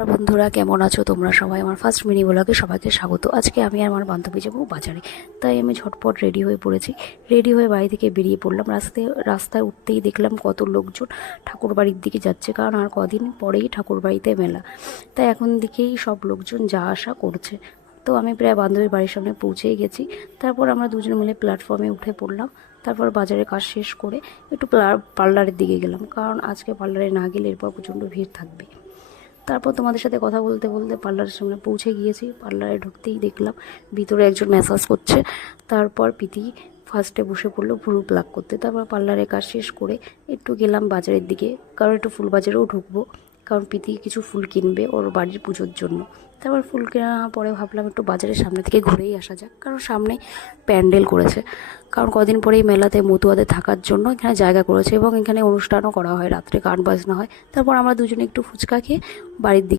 বন্ধুরা, কেমন আছো তোমরা সবাই? আমার ফার্স্ট মিনি ব্লগে সবাইকে স্বাগত। আজকে আমি আর আমার বান্ধবী যাবো বাজারে, তাই আমি ঝটপট রেডি হয়ে পড়েছি। রেডি হয়ে বাড়ি থেকে বেরিয়ে পড়লাম। রাস্তায় উঠতেই দেখলাম কত লোকজন ঠাকুর বাড়ির দিকে যাচ্ছে, কারণ আর কদিন পরেই ঠাকুর বাড়িতে মেলা, তাই এখন দিকেই সব লোকজন যা আসা করছে। তো আমি প্রায় বান্ধবীর বাড়ির সামনে পৌঁছেই গেছি। তারপর আমরা দুজন মিলে প্ল্যাটফর্মে উঠে পড়লাম। তারপর বাজারের কাজ শেষ করে একটু পার্লারের দিকে গেলাম, কারণ আজকে পার্লারে না গেলে এরপর প্রচণ্ড ভিড় থাকবে। তারপর তোমাদের সাথে কথা বলতে বলতে পার্লারের সামনে পৌঁছে গিয়েছি। পার্লারে ঢুকতেই দেখলাম ভিতরে একজন ম্যাসাজ করছে। তারপর প্রীতি ফার্স্টে বসে পড়লো ভ্রু প্লাক করতে। তারপর পার্লারের কাজ শেষ করে একটু গেলাম বাজারের দিকে, কারণ একটু ফুল বাজারেও ঢুকবো, কারণ প্রীতি কিছু ফুল কিনবে ওর বাড়ির পুজোর জন্য। তারপর ফুল কেনা পরে ভাবলাম একটু বাজারের সামনে থেকে ঘুরেই আসা যাক, কারণ সামনে প্যান্ডেল করেছে, কারণ কদিন পরেই মেলাতে মতুয়াদের থাকার জন্য এখানে জায়গা করেছে এবং এখানে অনুষ্ঠানও করা হয়, রাত্রে গান বাজনা হয়। তারপর আমরা দুজনে একটু ফুচকা খেয়ে বাড়ির দিকে